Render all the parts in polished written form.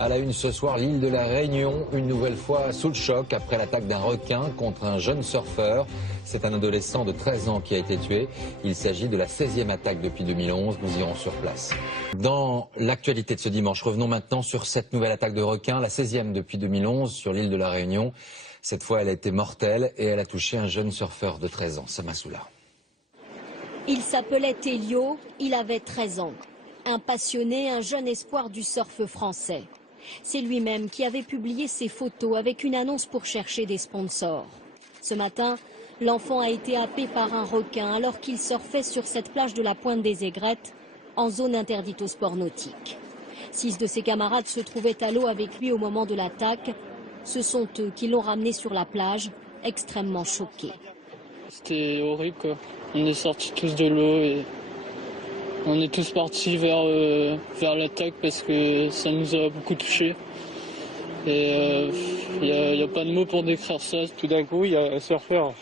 À la une ce soir, l'île de la Réunion, une nouvelle fois sous le choc après l'attaque d'un requin contre un jeune surfeur. C'est un adolescent de 13 ans qui a été tué. Il s'agit de la 16e attaque depuis 2011. Nous irons sur place. Dans l'actualité de ce dimanche, revenons maintenant sur cette nouvelle attaque de requin, la 16e depuis 2011 sur l'île de la Réunion. Cette fois, elle a été mortelle et elle a touché un jeune surfeur de 13 ans, Samassoula. Il s'appelait Elio, il avait 13 ans. Un passionné, un jeune espoir du surf français. C'est lui-même qui avait publié ses photos avec une annonce pour chercher des sponsors. Ce matin, l'enfant a été happé par un requin alors qu'il surfait sur cette plage de la Pointe des Aigrettes, en zone interdite au sport nautique. 6 de ses camarades se trouvaient à l'eau avec lui au moment de l'attaque. Ce sont eux qui l'ont ramené sur la plage, extrêmement choqués. C'était horrible, quoi. On est sortis tous de l'eau et on est tous partis vers l'attaque parce que ça nous a beaucoup touchés. Et il n'y a pas de mots pour décrire ça. Tout d'un coup, il y a un surfeur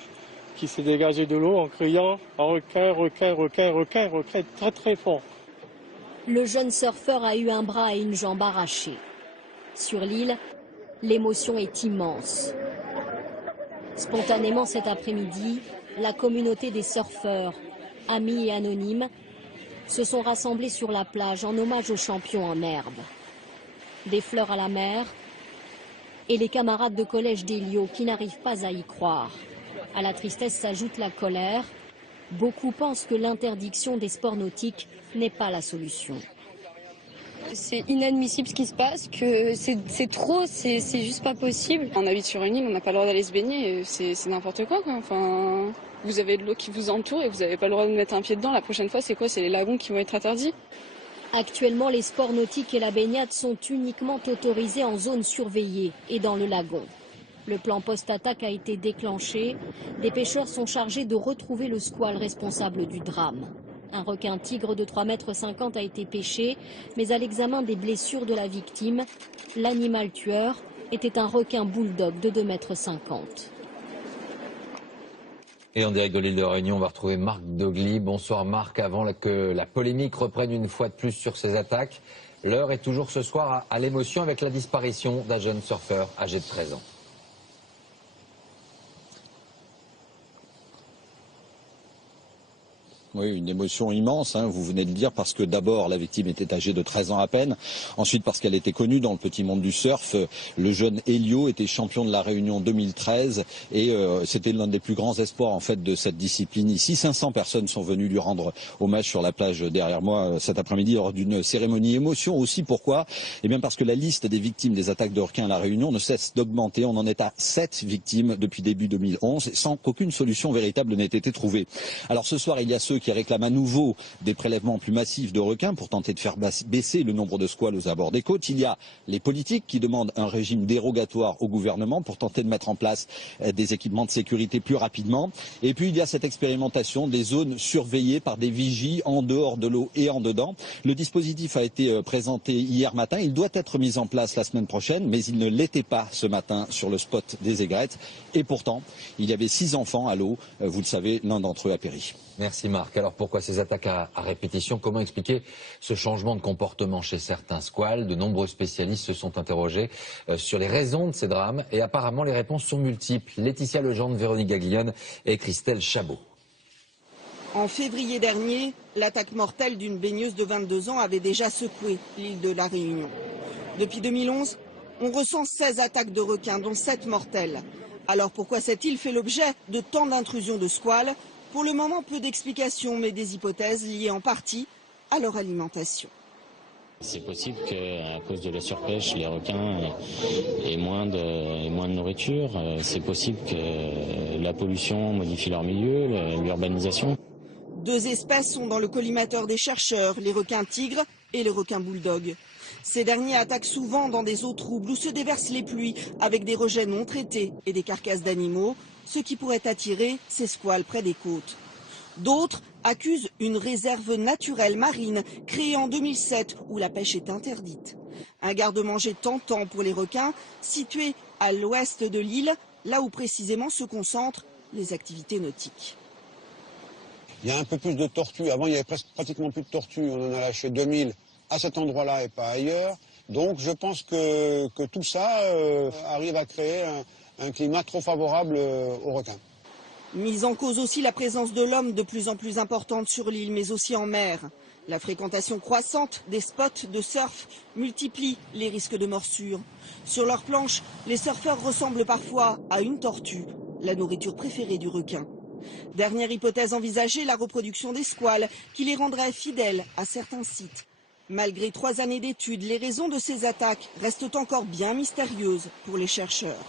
qui s'est dégagé de l'eau en criant « requin, requin, requin, requin, requin » très très fort. Le jeune surfeur a eu un bras et une jambe arrachés. Sur l'île, l'émotion est immense. Spontanément cet après-midi, la communauté des surfeurs, amis et anonymes, se sont rassemblés sur la plage en hommage aux champions en herbe. Des fleurs à la mer et les camarades de collège d'Elio qui n'arrivent pas à y croire. À la tristesse s'ajoute la colère. Beaucoup pensent que l'interdiction des sports nautiques n'est pas la solution. C'est inadmissible ce qui se passe, que c'est trop, c'est juste pas possible. On habite sur une île, on n'a pas le droit d'aller se baigner, c'est n'importe quoi, quoi. Enfin, vous avez de l'eau qui vous entoure et vous n'avez pas le droit de mettre un pied dedans. La prochaine fois, c'est quoi? C'est les lagons qui vont être interdits? Actuellement, les sports nautiques et la baignade sont uniquement autorisés en zone surveillée et dans le lagon. Le plan post-attaque a été déclenché. Des pêcheurs sont chargés de retrouver le squale responsable du drame. Un requin tigre de 3,50 m a été pêché, mais à l'examen des blessures de la victime, l'animal tueur était un requin bulldog de 2,50 m. Et en direct de l'île de Réunion, on va retrouver Marc Dogli. Bonsoir Marc, avant que la polémique reprenne une fois de plus sur ces attaques. L'heure est toujours ce soir à l'émotion avec la disparition d'un jeune surfeur âgé de 13 ans. Oui, une émotion immense, vous venez de le dire, parce que d'abord la victime était âgée de 13 ans à peine, ensuite parce qu'elle était connue dans le petit monde du surf. Le jeune Elio était champion de la Réunion 2013 et c'était l'un des plus grands espoirs en fait de cette discipline ici. 500 personnes sont venues lui rendre hommage sur la plage derrière moi cet après-midi lors d'une cérémonie émotion aussi. Pourquoi? Eh bien parce que la liste des victimes des attaques de requins à la Réunion ne cesse d'augmenter. On en est à 7 victimes depuis début 2011 sans qu'aucune solution véritable n'ait été trouvée. Alors ce soir, il y a ceux qui réclament à nouveau des prélèvements plus massifs de requins pour tenter de faire baisser le nombre de squales aux abords des côtes. Il y a les politiques qui demandent un régime dérogatoire au gouvernement pour tenter de mettre en place des équipements de sécurité plus rapidement. Et puis il y a cette expérimentation des zones surveillées par des vigies en dehors de l'eau et en dedans. Le dispositif a été présenté hier matin. Il doit être mis en place la semaine prochaine, mais il ne l'était pas ce matin sur le spot des Aigrettes. Et pourtant, il y avait 6 enfants à l'eau. Vous le savez, l'un d'entre eux a péri. Merci Marc. Alors pourquoi ces attaques à répétition? Comment expliquer ce changement de comportement chez certains squales? De nombreux spécialistes se sont interrogés sur les raisons de ces drames et apparemment les réponses sont multiples. Laetitia Legendre, Véronique Gaglione et Christelle Chabot. En février dernier, l'attaque mortelle d'une baigneuse de 22 ans avait déjà secoué l'île de la Réunion. Depuis 2011, on recense 16 attaques de requins, dont 7 mortelles. Alors pourquoi cette île fait l'objet de tant d'intrusions de squales? Pour le moment, peu d'explications, mais des hypothèses liées en partie à leur alimentation. C'est possible qu'à cause de la surpêche, les requins aient moins de nourriture. C'est possible que la pollution modifie leur milieu, l'urbanisation. 2 espèces sont dans le collimateur des chercheurs, les requins tigres et les requins bulldog. Ces derniers attaquent souvent dans des eaux troubles où se déversent les pluies, avec des rejets non traités et des carcasses d'animaux, ce qui pourrait attirer ces squales près des côtes. D'autres accusent une réserve naturelle marine créée en 2007 où la pêche est interdite. Un garde-manger tentant pour les requins, situé à l'ouest de l'île, là où précisément se concentrent les activités nautiques. Il y a un peu plus de tortues. Avant, il y avait pratiquement plus de tortues. On en a lâché 2000 à cet endroit-là et pas ailleurs. Donc je pense que tout ça arrive à créer un climat trop favorable aux requins. Mise en cause aussi la présence de l'homme de plus en plus importante sur l'île, mais aussi en mer. La fréquentation croissante des spots de surf multiplie les risques de morsure. Sur leurs planches, les surfeurs ressemblent parfois à une tortue, la nourriture préférée du requin. Dernière hypothèse envisagée, la reproduction des squales, qui les rendrait fidèles à certains sites. Malgré 3 années d'études, les raisons de ces attaques restent encore bien mystérieuses pour les chercheurs.